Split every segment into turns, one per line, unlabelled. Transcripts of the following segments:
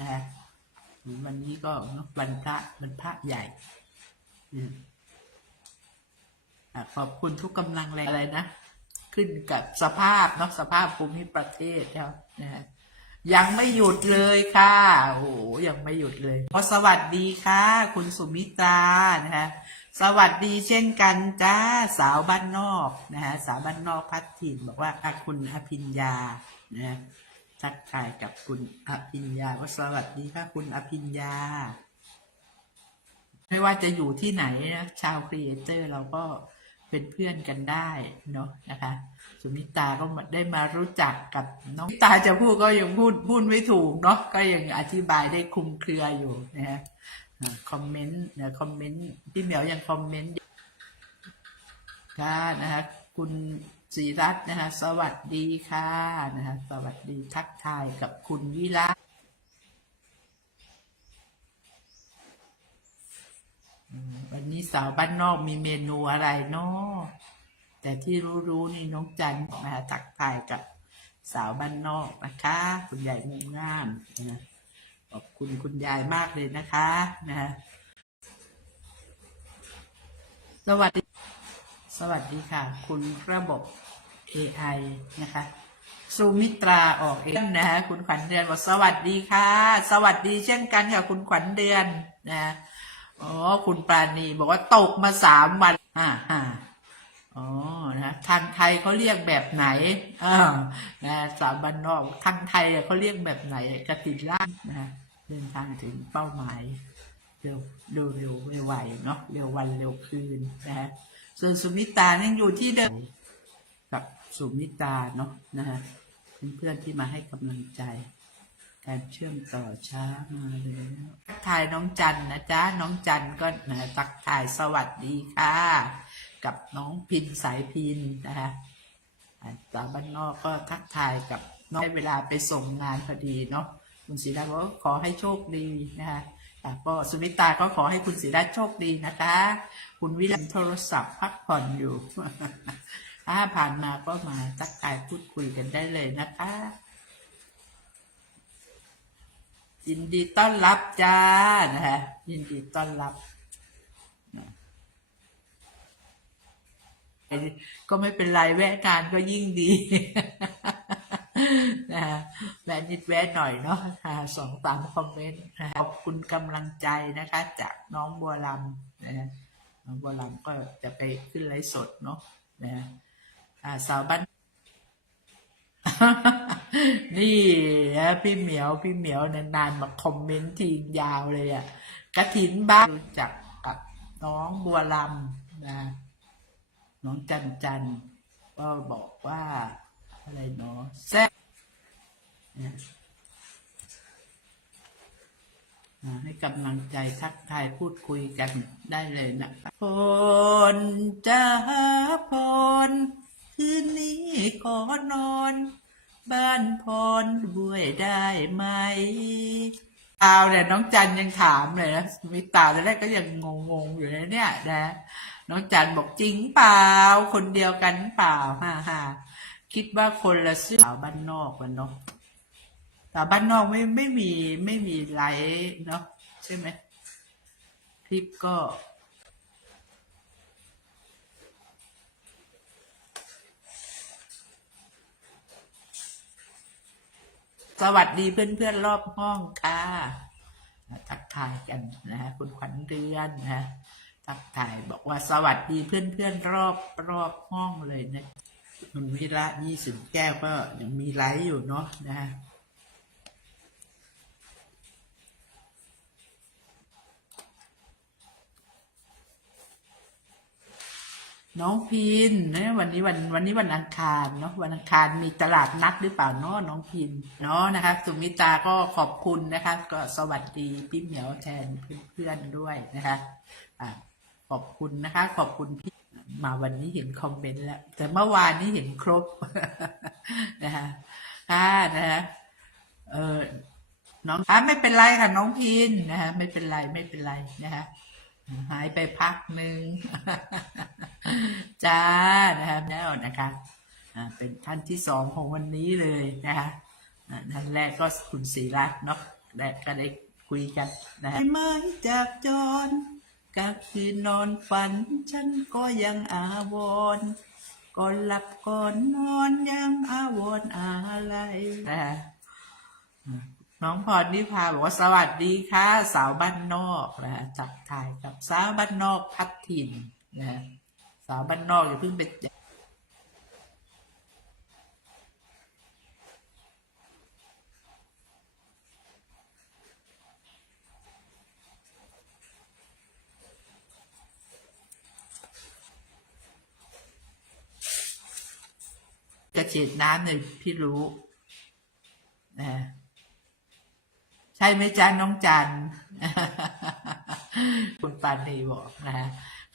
นะฮะวันนี้ก็วันพระวันพระใหญ่ขอบคุณทุกกำลังแรงอะไรนะ ขึ้นกับสภาพนาะสภาพภูมิประเทศครับนะฮะยังไม่หยุดเลยค่ะ โอ้โหยังไม่หยุดเลยขอสวัสดีค่ะ คุณสุมิตรานะฮะสวัสดีเช่นกันจ้าสาวบ้านนอกนะฮะสาวบ้านนอกพัดถิ่นบอกว่าคุณอภิญญานะ ทักทายกับคุณอภิญญาว่าสวัสดีค่ะคุณอภิญญา ไม่ว่าจะอยู่ที่ไหนนะชาวครีเอเตอร์เราก็เป็นเพื่อนกันได้เนาะนะคะสุมิตาก็ได้มารู้จักกับน้องตาจะพูดก็ยังพูดพูดไม่ถูกเนาะก็ยังอธิบายได้คลุมเครืออยู่นะฮะคอมเมนต์นะคอมเมนต์พี่เหมียวยังคอมเมนต์ค่ะนะฮะคุณ ศรีรัตน์นะฮะสวัสดีค่ะนะฮะสวัสดีทักทายกับคุณวิระวันนี้สาวบ้านนอกมีเมนูอะไรเนาะแต่ที่รู้ๆนี่น้องจันนะคะทักทายกับสาวบ้านนอกนะคะ คุณยายมุมงามนะขอบคุณคุณยายมากเลยนะคะนะฮะสวัสดี สวัสดีค่ะ คุณระบบ AI นะคะสุมิตราออกเองนะฮะคุณขวัญเดือนบอกสวัสดีค่ะ สวัสดีเช่นกันค่ะคุณขวัญเดือนนะอ๋อคุณปราณีบอกว่าตกมาสามวันอ่าอ่าอ๋อนะทางไทยเขาเรียกแบบไหนอ่านะสามบันนอกทางไทยเขาเรียกแบบไหนกติล่างนะเดินทางถึงเป้าหมายเร็วเร็วเร็วไวๆเนาะเร็ววันเร็วคืนนะฮะ ส่วนสุมิตายังอยู่ที่เดิมกับสุมิตาเนาะนะฮะเป็นเพื่อนที่มาให้กำลังใจ การเชื่อมต่อช้ามาเลยทักทายน้องจันนะจ๊ะน้องจันก็นะทักทายสวัสดีค่ะ กับน้องพินสายพินนะคะอ่าบ้านนอกก็ทักทายกับน้องได้เวลาไปส่งงานพอดีเนาะคุณศรีดาบอกขอให้โชคดีนะคะ แต่ก็สุมิตาก็ขอให้คุณศรีดาโชคดีนะคะ คุณวิลันโทรศัพท์พักผ่อนอยู่ ถ้าผ่านมาก็มาทักทายพูดคุยกันได้เลยนะคะยินดีต้อนรับจ้านะฮะยินดีต้อนรับก็ไม่เป็นไรแวะงานก็ยิ่งดี นิดแวะหน่อยเนาะสองตามคอมเมนต์ขอบคุณกำลังใจนะคะ จากน้องบัวลำนะน้องบัวลำก็จะไปขึ้นไลฟ์สดเนาะนะะสาวบ้านนี่นะพี่เหมียวพี่เหมียวนานๆมาคอมเมนต์ทียาวเลยอะ่ะกระถินบ้านรู้จักกับน้องบัวลำนะน้องจันจันก็บอกว่าอะไรเนาะแซ่ นะให้กำลังใจทักทายพูดคุยกันได้เลยนะพลจะหาพลคืนนี้ขอนอน บ้านพรด้วยได้ไหมตาวเนี่ยน้องจันยังถามเลยนะมิตาตอนแรกก็ยังงงๆอยู่นะเนี่ยนะน้องจันบอกจริงเปล่า คนเดียวกันเปล่าฮ่าฮ่าคิดว่าคนละชื่อสาวบ้านนอกกันเนาะ บ้านนอกไม่ไม่มีไม่มีไลฟ์เนาะใช่ไหมคลิปก็ สวัสดีเพื่อนๆรอบห้องค่ะทักทายกันนะฮะคุณขวัญเรือนนะฮะทักทายบอกว่าสวัสดีเพื่อนๆรอบรอบห้องเลยนะคุณวิระยี่สิบแก้วก็ยังมีไลฟ์อยู่เนาะนะ น้องพินนะวันนี้วันวันนี้วันอังคารเนาะวันอังคารมีตลาดนัดหรือเปล่าเนาะน้องพินเนาะนะคะสุมิตาก็ขอบคุณนะคะก็สวัสดีพี่เหมียวแทนเพื่อนๆด้วยนะคะอ่าขอบคุณนะคะ ขอบคุณพี่มาวันนี้เห็นคอมเมนต์แล้วแต่เมื่อวานนี้เห็นครบนะคะค่ะนะคะเออน้องอะไม่เป็นไรค่ะน้องพินนะคะไม่เป็นไรไม่เป็นไรนะคะหายไปพักหนึ่ง จ้านะครับแล้วนะคะเป็นท่านที่สองของวันนี้เลยนะคะท่านแรกก็คุณศรีรัตน์เนาะและก็ได้คุยกันนะไม้จากจรกลางคืนนอนฝัน ฉันก็ยังอาวรก่อนหลับก่อนนอนยังอาวรอะไรนะน้องพรนิพาบอกว่าสวัสดีค่ะ สาวบ้านนอกนะจับถ่ายกับสาวบ้านนอกพัดถิ่นนะ สาวบ้านนอกอย่าเพิ่งไปจะฉีดน้ำเนี่ยพี่รู้นะใช่ไหมจ๊ะน้องจันคุณปานีบอกนะฮะ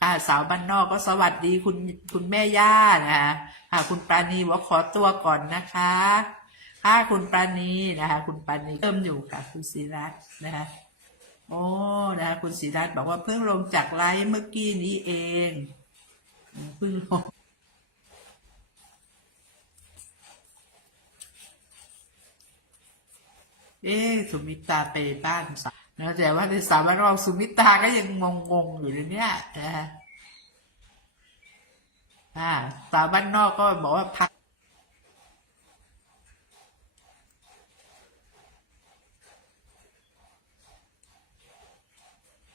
ค่ะสาวบ้านนอกก็สวัสดีคุณคุณแม่ย่านะฮะค่ะคุณปรานีบอกขอตัวก่อนนะคะค่ะคุณปรานีนะคะ คุณปรานีเริ่มอยู่ค่ะ คุณศิรัตน์นะคะโอ้นะคะคุณศิรัตน์บอกว่าเพิ่งลงจากไลฟ์เมื่อกี้นี้เองเพิ่งลงเอ๊ะสุมิตาไปบ้านสาว นะแต่ว่าในสามวันรองสุมิตาก็ยังงงงๆอยู่เลยเนี่ยนะฮะอ่าสาบ้านนอกก็บอกว่าพัก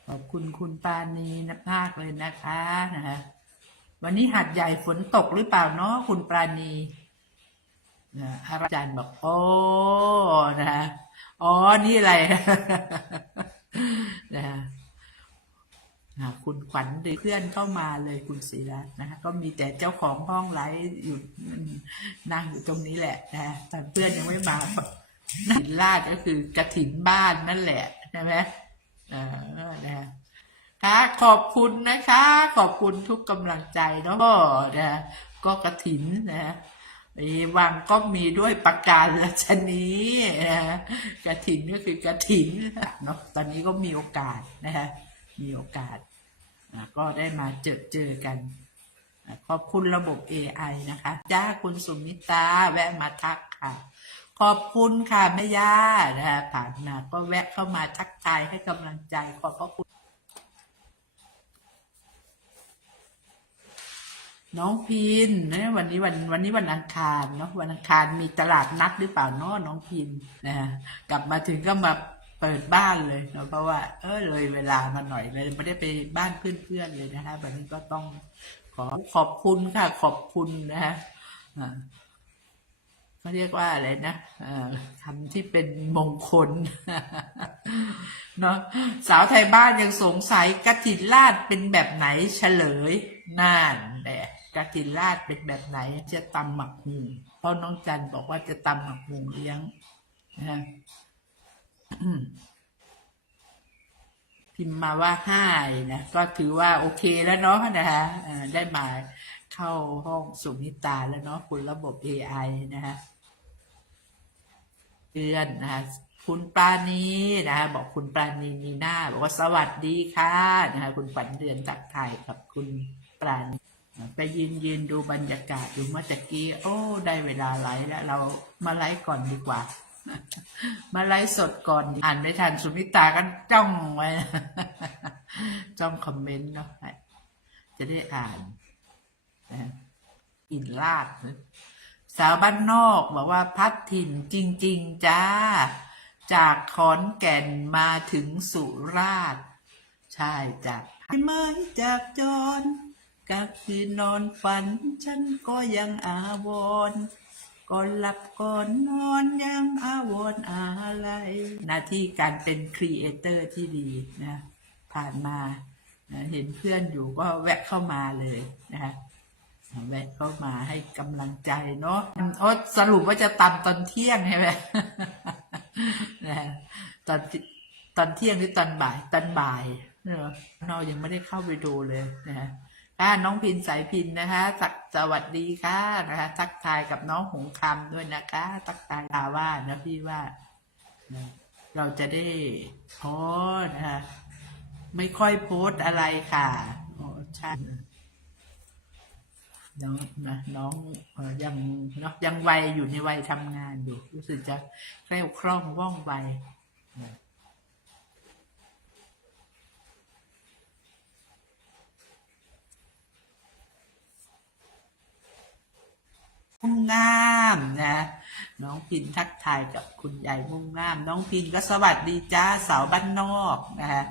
ขอบคุณคุณปานีมากเลยนะคะนะฮะวันนี้หัดใหญ่ฝนตกหรือเปล่าเนาะคุณปราณีนะอาจารย์บอกโอ้นะอ๋อ นี่อะไร นะนะ คุณขวัญดีเพื่อนเข้ามาเลยคุณศิระนะคะก็มีแต่เจ้าของห้องไลฟ์อยู่นั่งอยู่ตรงนี้แหละนะแต่เพื่อนยังไม่มานั่นลาดก็คือกระถินบ้านนั่นแหละใช่ไหมเออนะค่ะขอบคุณนะคะ ขอบคุณทุกกำลังใจเนาะนะก็กระถินนะไอ้วังก็มีด้วยประการละชนีนะฮะกระถินก็คือกระถินเนาะตอนนี้ก็มีโอกาสนะฮะมีโอกาส ก็ได้มาเจอเจอกันนะขอบคุณระบบ AI นะคะ จ้าคุณสุมิตาแวะมาทักค่ะ ขอบคุณค่ะแม่ย่านะฮะผ่านมาก็แวะเข้ามาทักทายให้กำลังใจขอบพระคุณ น้องพินนะวันนี้วันวันนี้วันอังคารเนาะวันอังคารมีตลาดนัดหรือเปล่าเนาะน้องพินนะกลับมาถึงก็มา เปิดบ้านเลยเนาะเพราะว่า เออเลยเวลามาหน่อยเลยไม่ได้ไปบ้านเพื่อนๆเลยนะคะวันนี้ก็ต้องขอขอบคุณค่ะ ขอบคุณนะฮะอ่าเขาเรียกว่าอะไรนะอ่อคำที่เป็นมงคลเนาะสาวไทยบ้านยังสงสัยกระถินลาดเป็นแบบไหนเฉลยน่านแหละกระถินลาดเป็นแบบไหนจะตำหมักหูเพราะน้องจันบอกว่าจะตำหมักหูเลี้ยงนะฮะ พิมพ์มาว่าห้านะก็ถือว่าโอเคแล้วเนาะนะคะได้มาเข้าห้องสุนิตาแล้วเนาะคุณระบบ AI นะฮะเพื่อนนะคะคุณปราณีนะคะบอกคุณปราณีนีน่าบอกว่าสวัสดีค่ะนะคะคุณฝันเดือนตักไทยกับคุณปราณีไปยืนยืนดูบรรยากาศดูเมื่อตะกี้ โอ้ ได้เวลาไลฟ์แล้วเรามาไลฟ์ก่อนดีกว่า มาไลฟ์สดก่อน อ่านไม่ทันสุมิตากันจ้องไว้ จ้องคอมเมนต์เนาะจะได้อ่านอินลาดสาวบ้านนอกบอกว่าพัดถิ่นจริง ๆ จ้า จากขอนแก่นมาถึงสุราษฎร์ใช่จ้ะไม้จากจรกลางคืนนอนฝัน ฉันก็ยังอาวรณ์ ก่อนหลับก่อนนอนยังอาวรณ์อะไรหน้าที่การเป็นครีเอเตอร์ที่ดีนะผ่านมานะเห็นเพื่อนอยู่ก็แวะเข้ามาเลยนะคะแวะเข้ามาให้กำลังใจเนาะโอ้สรุปว่าจะตำตอนเที่ยงใช่ไหมนะฮะตอนตอนเที่ยงหรือตอนบ่ายตอนบ่ายเนอะเรายังไม่ได้เข้าไปดูเลยนะฮะ อ่าน้องพินสายพินนะคะสักสวัสดีค่ะนะคะทักทายกับน้องหงคำด้วยนะคะทักทายลาว่านะพี่ว่า เราจะได้โพสนะคะไม่ค่อยโพสอะไรค่ะโอ้ใช่น้องนะน้องยังเนาะยังวัยอยู่ในวัยทำงานอยู่รู้สึกจะแคล่วคล่องว่องไว มุ่งงามนะ น้องพินทักทายกับคุณยายมุ่งงาม น้องพินก็สวัสดีจ้าสาวบ้านนอกนะฮะ